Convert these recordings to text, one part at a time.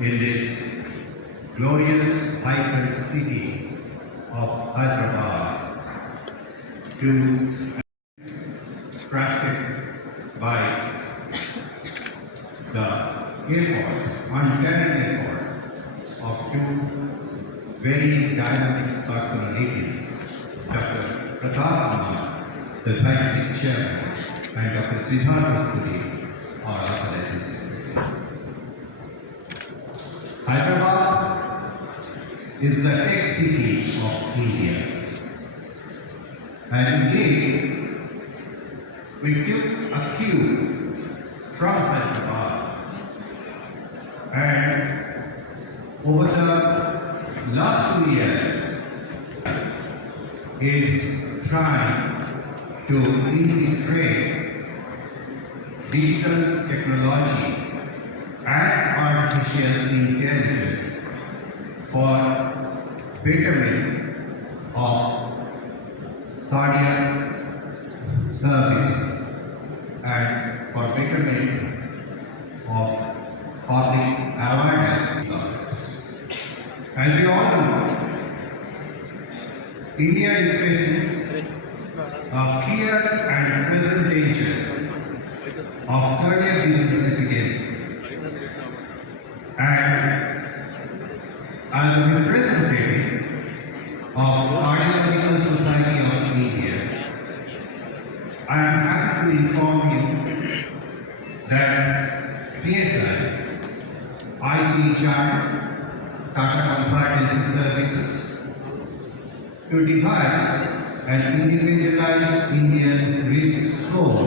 in this glorious vibrant city of Hyderabad to crafted by the uncanny effort of two very dynamic personalities, Dr. Pratap, the scientific chairman, and Dr. Siddharth, our authorizing secretary. Hyderabad is the tech city of India, and indeed we took a cue from Hyderabad, and over the last 2 years is trying to integrate digital technology and artificial intelligence for betterment of cardiac service and for betterment of public awareness. As you all know, India is facing a clear and present danger of cardiac disease epidemic. And as a representative of Cardiological Society of India, I am happy to inform you that CSI, byG, Tata Consultancy Services, to devise an individualized Indian risk score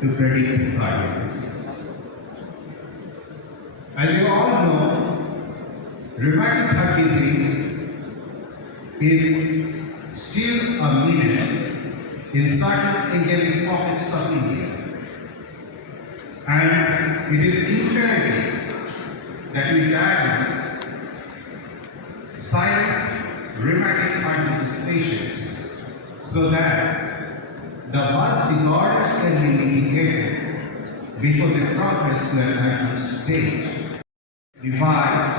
to predict cardiac disease. As you all know, rheumatic heart disease is still a menace in certain endemic pockets of India, and it is imperative that we diagnose silent rheumatic heart disease patients so that the valve disorders can be indicated before they progress to an advanced stage. Devise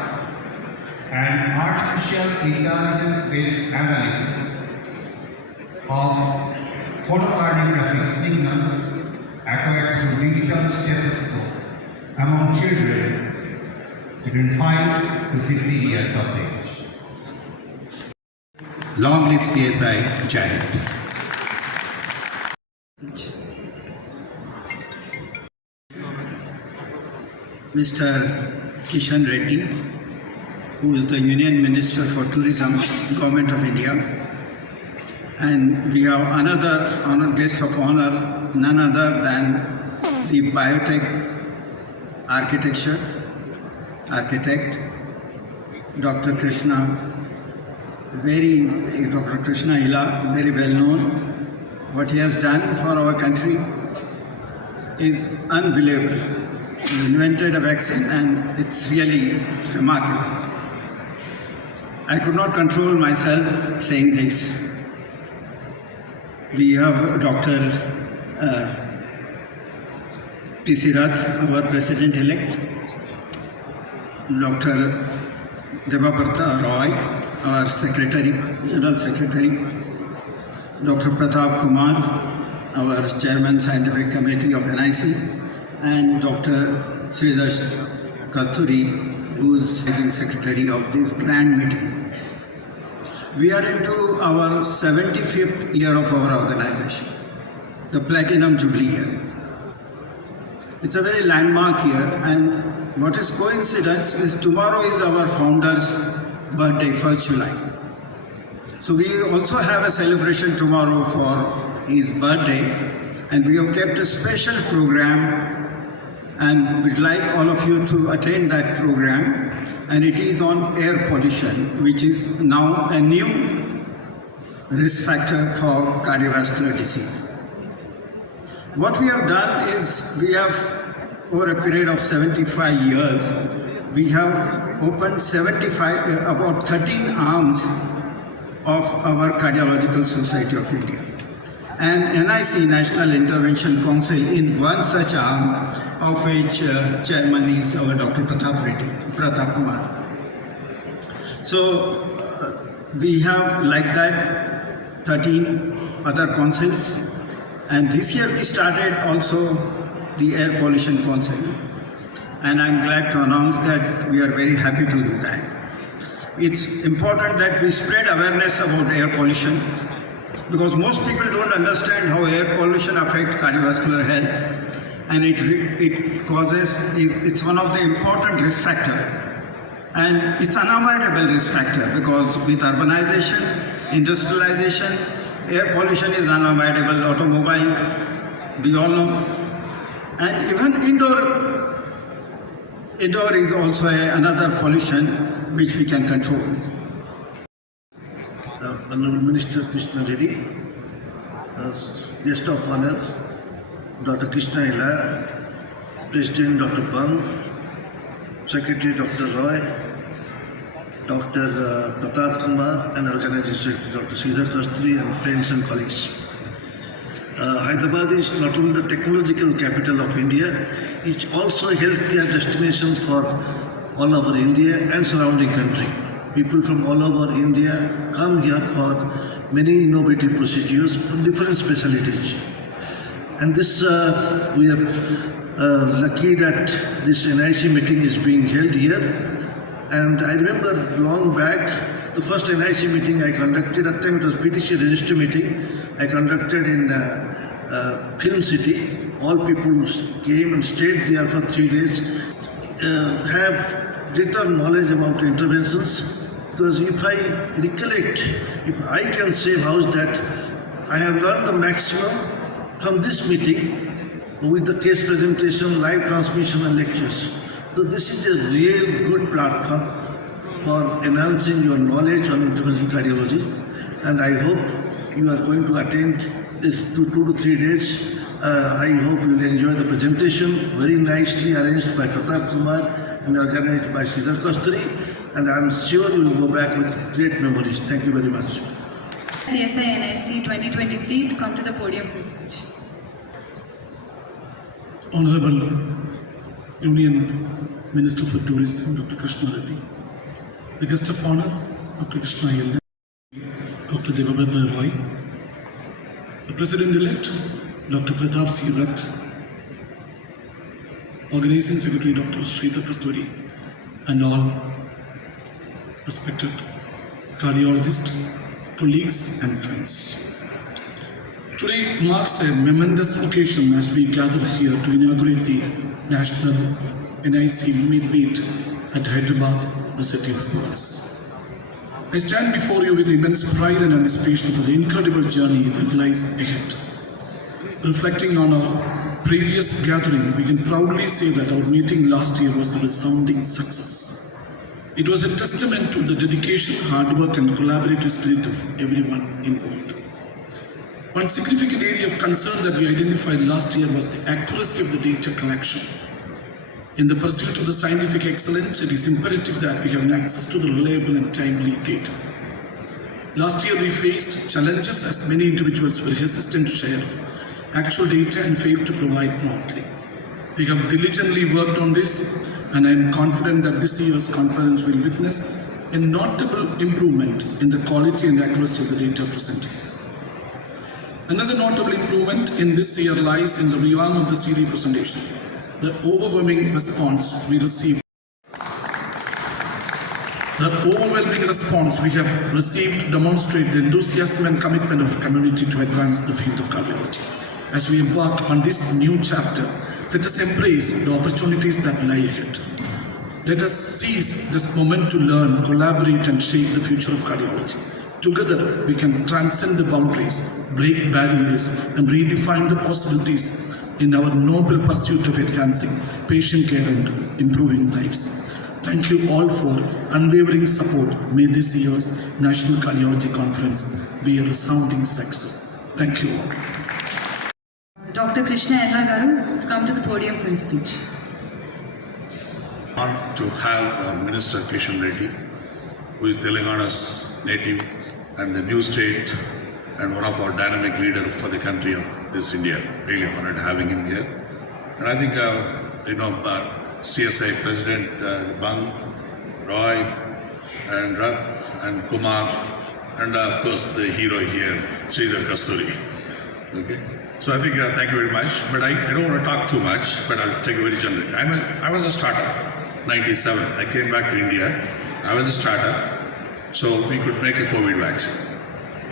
an artificial intelligence-based analysis of photocardiographic signals acquired through digital stethoscope among children between 5 to 15 years of age. Long live CSI Giant. Mr. Kishan Reddy, who is the Union Minister for Tourism, Government of India. And we have another honored guest of honor, none other than the biotech architect, Dr. Krishna, Dr. Krishna Ila, very well known. What he has done for our country is unbelievable. He invented a vaccine and it's really remarkable. I could not control myself saying this. We have Dr. P.C. Rath, our President-elect, Dr. Debabrata Roy, our Secretary, General Secretary, Dr. Pratap Kumar, our Chairman Scientific Committee of NIC, and Dr. Sridhar Kasturi, who is Secretary of this grand meeting. We are into our 75th year of our organization, the Platinum Jubilee year. It's a very landmark year, and what is coincidence is tomorrow is our founder's birthday, 1st July. So we also have a celebration tomorrow for his birthday, and we have kept a special program, and we'd like all of you to attend that program, and it is on air pollution, which is now a new risk factor for cardiovascular disease. What we have done is we have, over a period of 75 years, we have opened about 13 arms of our Cardiological Society of India. And NIC, National Intervention Council, in one such arm, of which chairman is our Dr. Pratap Pratap Kumar. So we have like that 13 other councils, and this year we started also the Air Pollution Council, and I'm glad to announce that we are very happy to do that. It's important that we spread awareness about air pollution, because most people don't understand how air pollution affects cardiovascular health, and it's one of the important risk factor. And it's an unavoidable risk factor, because with urbanization, industrialization, air pollution is unavoidable. Automobile, we all know. And even indoor is also another pollution which we can control. Honorable Minister Reddy, guest of honor, Dr. Krishna, President Dr. Bang, Secretary Dr. Roy, Dr. Pratap Kumar, and Organization Secretary Dr. Sridhar Kasturi, and friends and colleagues. Hyderabad is not only the technological capital of India, it's also a healthcare destination for all over India and surrounding country. People from all over India come here for many innovative procedures from different specialties. And this, we are lucky that this NIC meeting is being held here. And I remember long back, the first NIC meeting I conducted, at the time it was PTC register meeting, I conducted in Film City. All people came and stayed there for 3 days, have greater knowledge about interventions, because if I recollect, if I can say house that I have learned the maximum from this meeting with the case presentation, live transmission and lectures. So this is a real good platform for enhancing your knowledge on interventional cardiology, and I hope you are going to attend this 2 to 3 days. I hope you will enjoy the presentation, very nicely arranged by Pratap Kumar and organized by Sridhar Kasturi, and I am sure you will go back with great memories. Thank you very much. CSINIC 2023 to come to the podium for speech. Honorable Union Minister for Tourism, Dr. Reddy, the guest of honor, Dr. Krishna, Dr. Devabhadra Roy, the President-elect, Dr. Pratap Sirat, Organizing Secretary Dr. Sridhar Kasturi, and all respected cardiologists, colleagues and friends. Today marks a momentous occasion as we gather here to inaugurate the National NIC Meet at Hyderabad, the city of pearls. I stand before you with immense pride and anticipation for the incredible journey that lies ahead. Reflecting on our previous gathering, we can proudly say that our meeting last year was a resounding success. It was a testament to the dedication, hard work and collaborative spirit of everyone involved. One significant area of concern that we identified last year was the accuracy of the data collection. In the pursuit of the scientific excellence, it is imperative that we have access to the reliable and timely data. Last year we faced challenges as many individuals were hesitant to share actual data and failed to provide promptly. We have diligently worked on this, and I am confident that this year's conference will witness a notable improvement in the quality and accuracy of the data presented. Another notable improvement in this year lies in the realm of the CD presentation. The overwhelming response we received. The overwhelming response we have received demonstrates the enthusiasm and commitment of the community to advance the field of cardiology. As we embark on this new chapter, let us embrace the opportunities that lie ahead. Let us seize this moment to learn, collaborate, and shape the future of cardiology. Together, we can transcend the boundaries, break barriers, and redefine the possibilities in our noble pursuit of enhancing patient care and improving lives. Thank you all for unwavering support. May this year's National Cardiology Conference be a resounding success. Thank you all. Dr. Krishna Garu to come to the podium for his speech. Honored to have our Minister Kishan Reddy, who is Telangana's native and the new state and one of our dynamic leaders for the country of this India. Really honored having him here. And I think, CSI President Bang Roy and Rath and Kumar and of course the hero here, Sridhar Kasturi. Okay. So I think thank you very much. But I don't want to talk too much, but I'll take a very generic. I was a startup, 97. I came back to India. I was a startup, so we could make a COVID vaccine.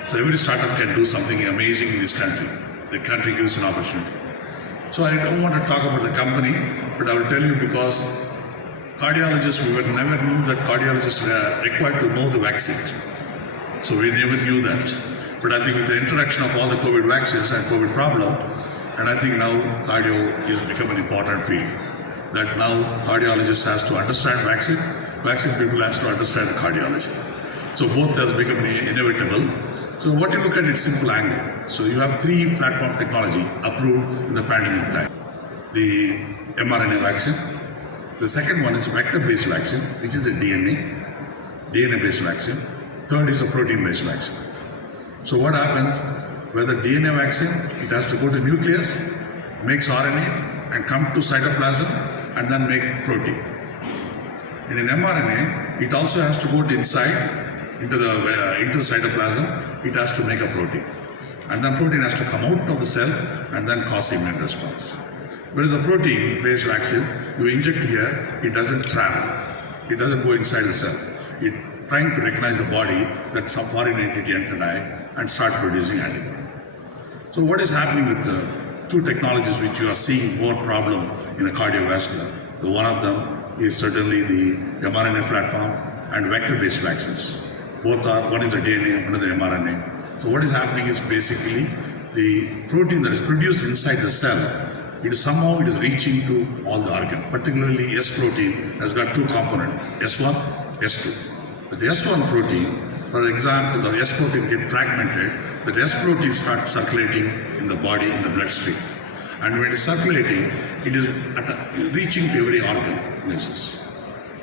So every startup can do something amazing in this country. The country gives an opportunity. So I don't want to talk about the company, but I will tell you because cardiologists, we never knew that cardiologists were required to know the vaccine. So we never knew that. But I think with the introduction of all the COVID vaccines and COVID problem, and I think now cardio is becoming an important field. That now cardiologist has to understand vaccine people has to understand cardiology. So both has become inevitable. So what you look at it, simple angle. So you have 3 platform technology approved in the pandemic time. The mRNA vaccine. The second one is vector-based vaccine, which is a DNA-based vaccine. Third is a protein-based vaccine. So what happens, whether DNA vaccine, it has to go to nucleus, makes RNA and come to cytoplasm and then make protein. In an mRNA, it also has to go to inside, into the cytoplasm, it has to make a protein. And then protein has to come out of the cell and then cause immune response. Whereas a protein-based vaccine, you inject here, it doesn't travel. It doesn't go inside the cell. It trying to recognize the body that some foreign entity entered and start producing antibody. So what is happening with the 2 technologies which you are seeing more problem in a cardiovascular? The one of them is certainly the mRNA platform and vector-based vaccines. Both are, one is a DNA, one is the mRNA. So what is happening is basically the protein that is produced inside the cell, it is reaching to all the organ. Particularly S protein has got 2 components, S1, S2. The S1 protein, for example, the S protein get fragmented, the S protein starts circulating in the body, in the bloodstream. And when it is circulating, it is reaching to every organ places.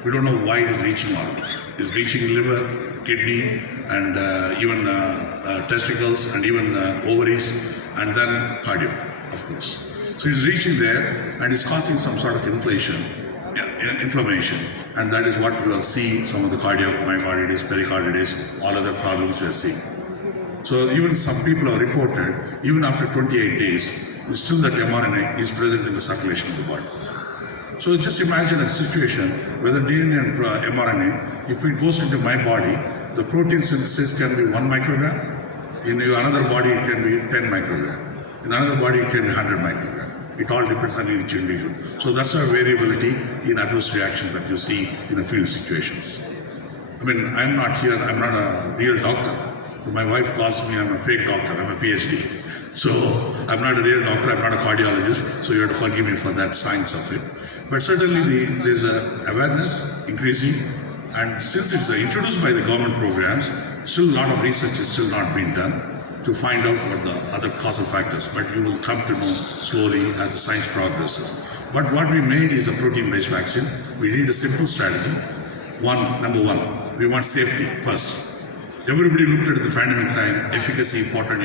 We don't know why it is reaching organ. It is reaching liver, kidney, and even testicles, and even ovaries, and then cardio, of course. So it is reaching there, and it's causing some sort of inflammation, and that is what we are seeing, some of the myocarditis, pericarditis, all other problems we are seeing. So even some people have reported, even after 28 days, still that mRNA is present in the circulation of the body. So just imagine a situation where the DNA and mRNA, if it goes into my body, the protein synthesis can be 1 microgram, in another body it can be 10 microgram, in another body it can be 100 microgram. It all depends on each individual. So that's a variability in adverse reaction that you see in the field situations. I mean, I'm not a real doctor. So my wife calls me, I'm a fake doctor, I'm a PhD. So I'm not a real doctor, I'm not a cardiologist, so you have to forgive me for that science of it. But certainly there's a awareness increasing, and since it's introduced by the government programs, still a lot of research is still not being done to find out what the other causal factors, but you will come to know slowly as the science progresses. But what we made is a protein-based vaccine. We need a simple strategy. Number one, we want safety first. Everybody looked at the pandemic time, efficacy important.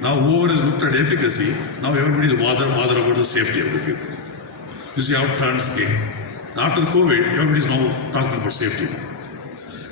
Now whoever has looked at efficacy, now everybody is bothered about the safety of the people. You see how it turns game. After the COVID, everybody is now talking about safety.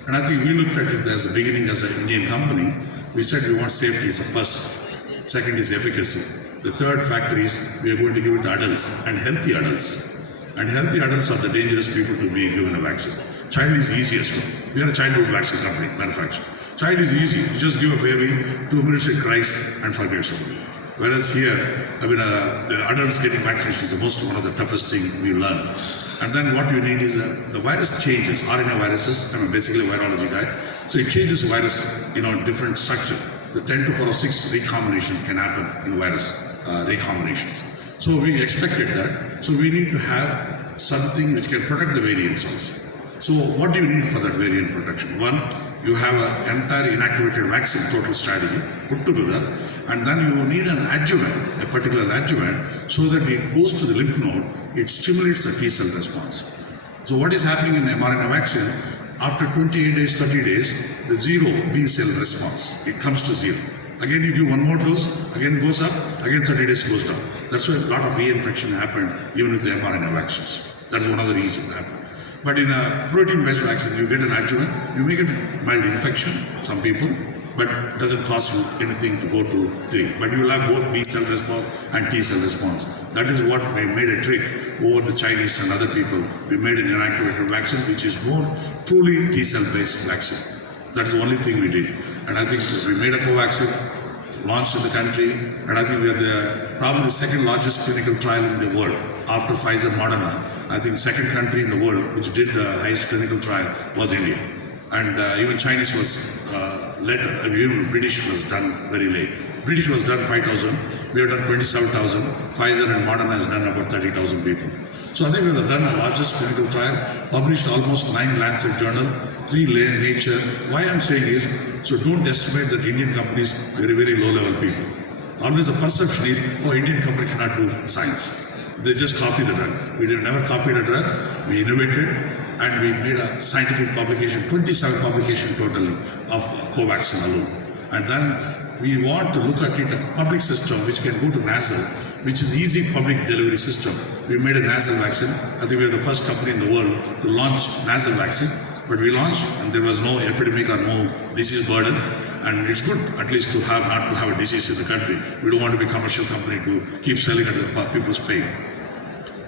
And I think we looked at it as a beginning as an Indian company. We said we want safety is the first. Second is efficacy. The third factor is we are going to give it to adults and healthy adults. And healthy adults are the dangerous people to be given a vaccine. Child is easiest one. We are a childhood vaccine company, manufacturer. Child is easy. You just give a baby, 2 minutes it cries and forgets about it. Whereas here, the adults getting vaccination is one of the toughest things we learn. And then what you need is the virus changes. RNA viruses, I'm basically a virology guy. So it changes the virus, different structure. The 10 to the power of 6 recombination can happen in virus recombinations. So we expected that. So we need to have something which can protect the variants also. So what do you need for that variant protection? One, you have an entire inactivated vaccine total strategy put together, and then you need an adjuvant, a particular adjuvant, so that it goes to the lymph node, it stimulates the T cell response. So what is happening in mRNA vaccine? After 28 days, 30 days, the zero B cell response, it comes to zero. Again you give one more dose, again it goes up, again 30 days goes down. That's why a lot of reinfection happened even with the mRNA vaccines. That's one of the reasons it happened. But in a protein-based vaccine, you get an adjuvant, you make it mild infection, some people, but doesn't cost you anything to go to the. But you will have both B cell response and T cell response. That is what we made a trick over the Chinese and other people. We made an inactivated vaccine which is more truly T cell based vaccine. That's the only thing we did. And I think we made a Covaxin, launched in the country, and I think we are probably the second largest clinical trial in the world after Pfizer Moderna. I think the second country in the world which did the highest clinical trial was India. And even Chinese was later, even British was done very late. British was done 5,000, we have done 27,000, Pfizer and Moderna has done about 30,000 people. So I think we have done the largest clinical trial, published almost 9 Lancet journal, 3 Nature. Why I'm saying is, so don't estimate that Indian companies very, very low level people. Always the perception is, oh, Indian company cannot do science. They just copy the drug. We never copied a drug, we innovated, and we made a scientific publication, 27 publication totally of Covaxin alone. And then we want to look at it, a public system which can go to nasal, which is easy public delivery system. We made a nasal vaccine. I think we are the first company in the world to launch nasal vaccine. But we launched and there was no epidemic or no disease burden. And it's good at least to have not to have a disease in the country. We don't want to be a commercial company to keep selling at the people's pain.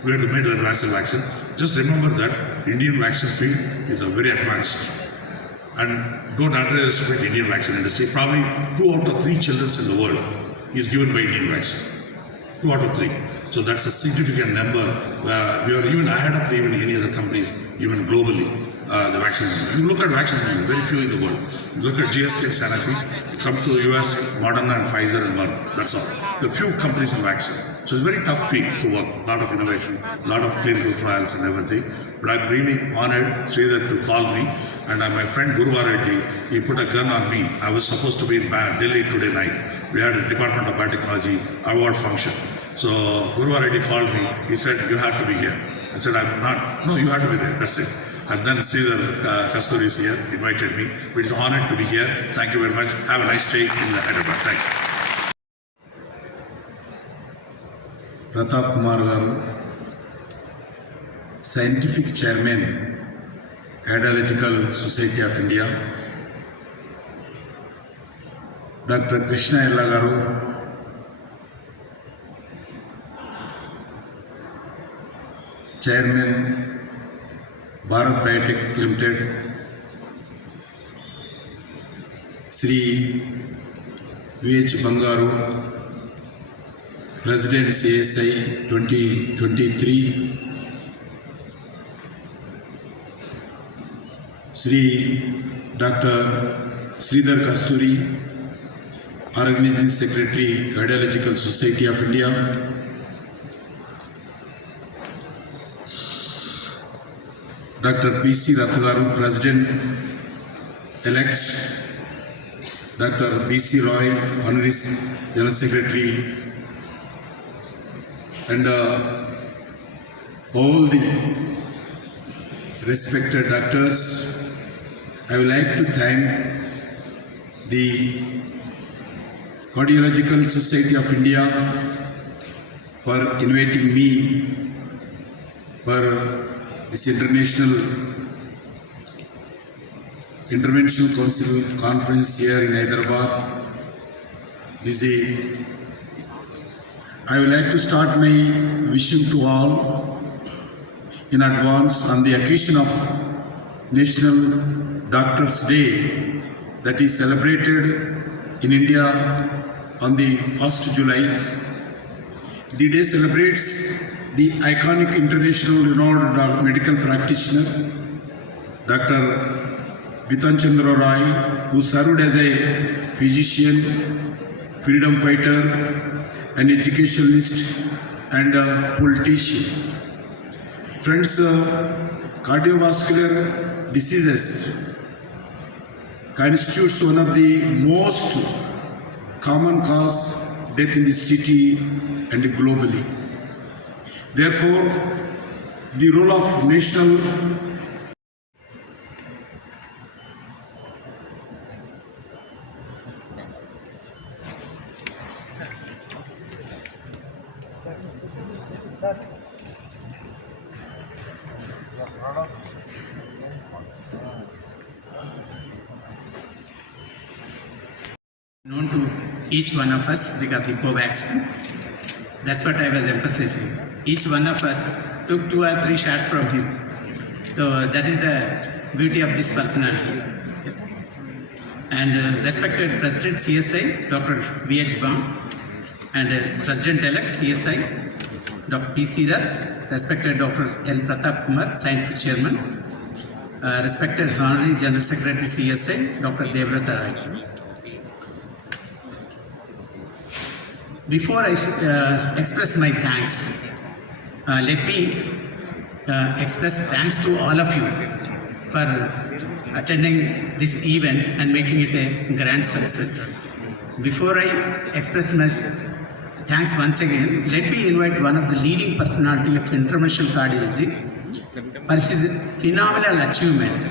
We have made the nasal vaccine. Just remember that Indian vaccine field is a very advanced. And don't underestimate Indian vaccine industry. Probably 2 out of 3 children in the world is given by Indian vaccine. 2 out of 3. So that's a significant number. We are even ahead of even any other companies, even globally. The vaccine. You look at vaccine, very few in the world. You look at GSK and Sanofi, come to US, Moderna and Pfizer and Merck. That's all. The few companies in vaccine. So it's a very tough field to work. A lot of innovation, a lot of clinical trials and everything. But I'm really honored, Sridhar, to call me. And my friend Reddy, he put a gun on me. I was supposed to be in Delhi today night. We had a Department of Biotechnology award function. So Reddy called me. He said, you have to be here. I said, I'm not. No, you have to be there. That's it. And then Sridhar Kasturi is here, invited me. It's an honor to be here. Thank you very much. Have a nice day in the Hyderabad. Thank you. Pratap Kumar garu, Scientific Chairman, Cardiological Society of India. Dr. Kishan garu, Chairman, Bharat Biotech Limited. Sri VH Bangaru, President CSI 2023, Sri Dr. Sridhar Kasturi, Organizing Secretary, Cardiological Society of India, Dr. P.C. Rathagaru, President-elect, Dr. B.C. Roy, Honorary General Secretary, and all the respected doctors. I would like to thank the Cardiological Society of India for inviting me for this International Interventional Council conference here in Hyderabad. I would like to start my wishing to all in advance on the occasion of National Doctors' Day that is celebrated in India on the 1st July. The day celebrates the iconic international renowned medical practitioner, Dr. Bitan Chandra Roy, who served as a physician, freedom fighter, an educationalist, and a politician. Friends, cardiovascular diseases constitutes one of the most common cause death in the city and globally. Therefore, the role of national You are proud of yourself. known to each one of us because the co-vaccine. That's what I was emphasizing. Each one of us took 2 or 3 shots from him. So that is the beauty of this personality. And respected President CSI, Dr. byG and President-elect CSI, Dr. P.C. Rath, respected Dr. N. Pratap Kumar, Scientific Chairman, respected Honorary General Secretary CSI, Dr. Devrata Rai. Before I express my thanks, let me express thanks to all of you for attending this event and making it a grand success. Before I express my thanks once again, let me invite one of the leading personality of interventional cardiology for his phenomenal achievement,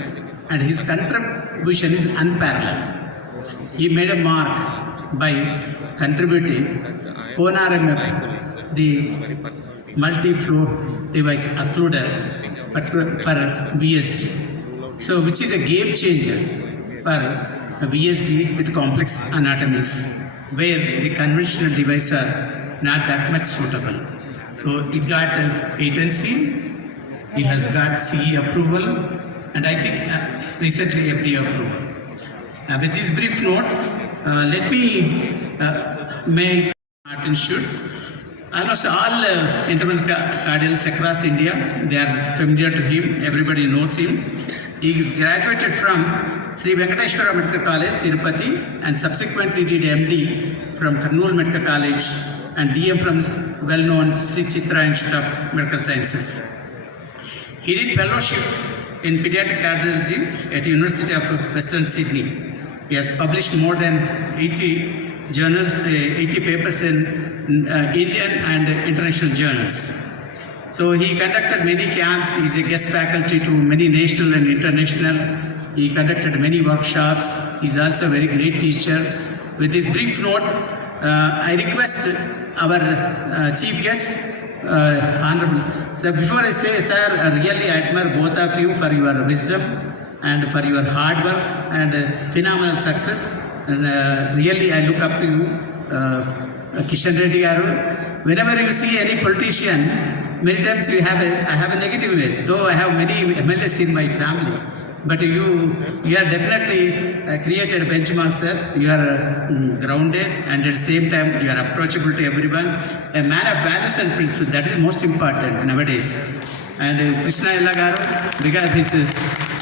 and his contribution is unparalleled. He made a mark by contributing CONRMF, the multi-floor device occluder for VSD, so which is a game changer for VSD with complex anatomies, where the conventional devices are not that much suitable. So it got patency, he has got CE approval, and I think recently FDA approval. With this brief note, let me make Martin should. Almost all interventional cardiologists across India, they are familiar to him, everybody knows him. He is graduated from Sri Venkateshwara Medical College, Tirupati, and subsequently did MD from Kurnool Medical College and DM from well-known Sri Chitra Institute of Medical Sciences. He did fellowship in pediatric cardiology at University of Western Sydney. He has published more than 80 journals, 80 papers in Indian and international journals. So he conducted many camps. He is a guest faculty to many national and international. He conducted many workshops. He is also a very great teacher. With this brief note, I request our chief guest, Honorable. So before I say, sir, I really admire both of you for your wisdom and for your hard work and phenomenal success. And really, I look up to you, Kishan Reddy garu. Whenever you see any politician, many times I have a negative image. Though I have many MLAs in my family, but you are definitely created a benchmark, sir. You are grounded, and at the same time you are approachable to everyone. A man of values and principles, that is most important nowadays. And Krishna Ella garu, because his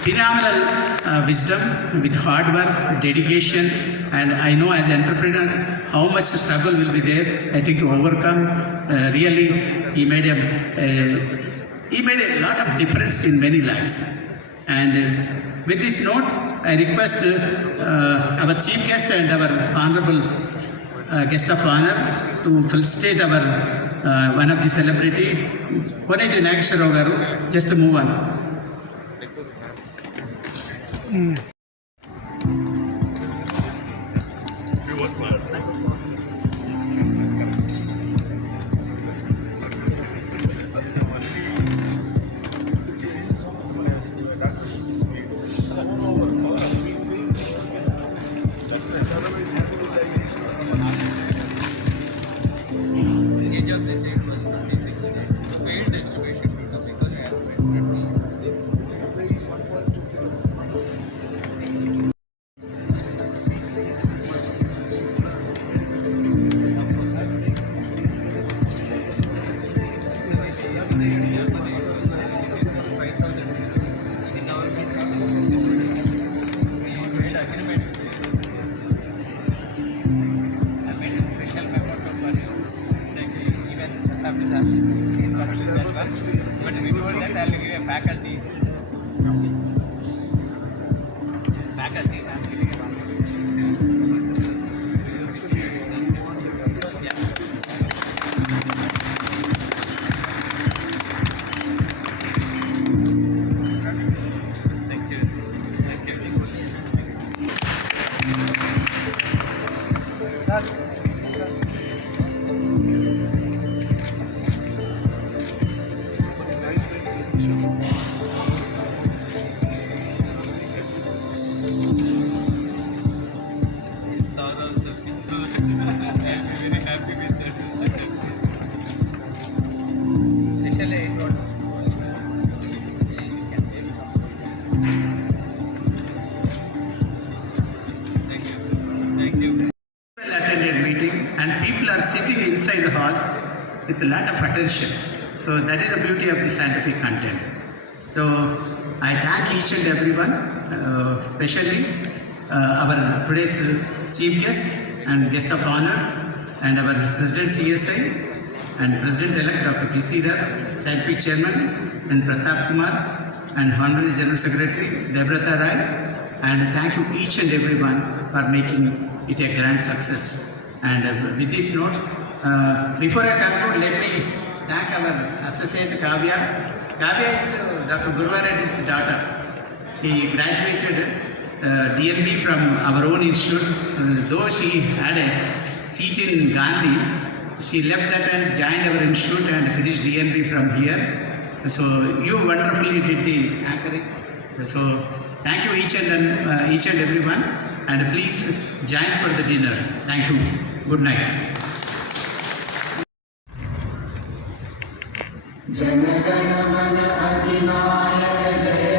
phenomenal wisdom with hard work, dedication, and I know as an entrepreneur how much struggle will be there, I think, to overcome. Really, he made a lot of difference in many lives. And with this note, I request our chief guest and our honorable guest of honor to felicitate our one of the celebrity, Koneti Nageshwara garu. Just move on. But before that, I'll give you a faculty. Faculty, I'm giving you one. Thank you. Thank you. Well-attended meeting, and people are sitting inside the halls with a lot of attention. So that is the beauty of the scientific content. So I thank each and everyone, especially our today's chief guest and guest of honor, and our President CSI and President-elect Dr. Kishan, Scientific Chairman, and Pratap Kumar, and Honorary General Secretary Debrata Rai. And thank you each and everyone for making it a grand success. And with this note, before I conclude, let me thank our associate Kavya. Kavya is Dr. Gurva Reddy's daughter. She graduated DNB from our own institute. Though she had a seat in Gandhi, she left that and joined our institute and finished DNB from here. So you wonderfully did the anchoring. So thank you each and everyone, and please join for the dinner. Thank you. Good night. जनगण मन अधिनायक जय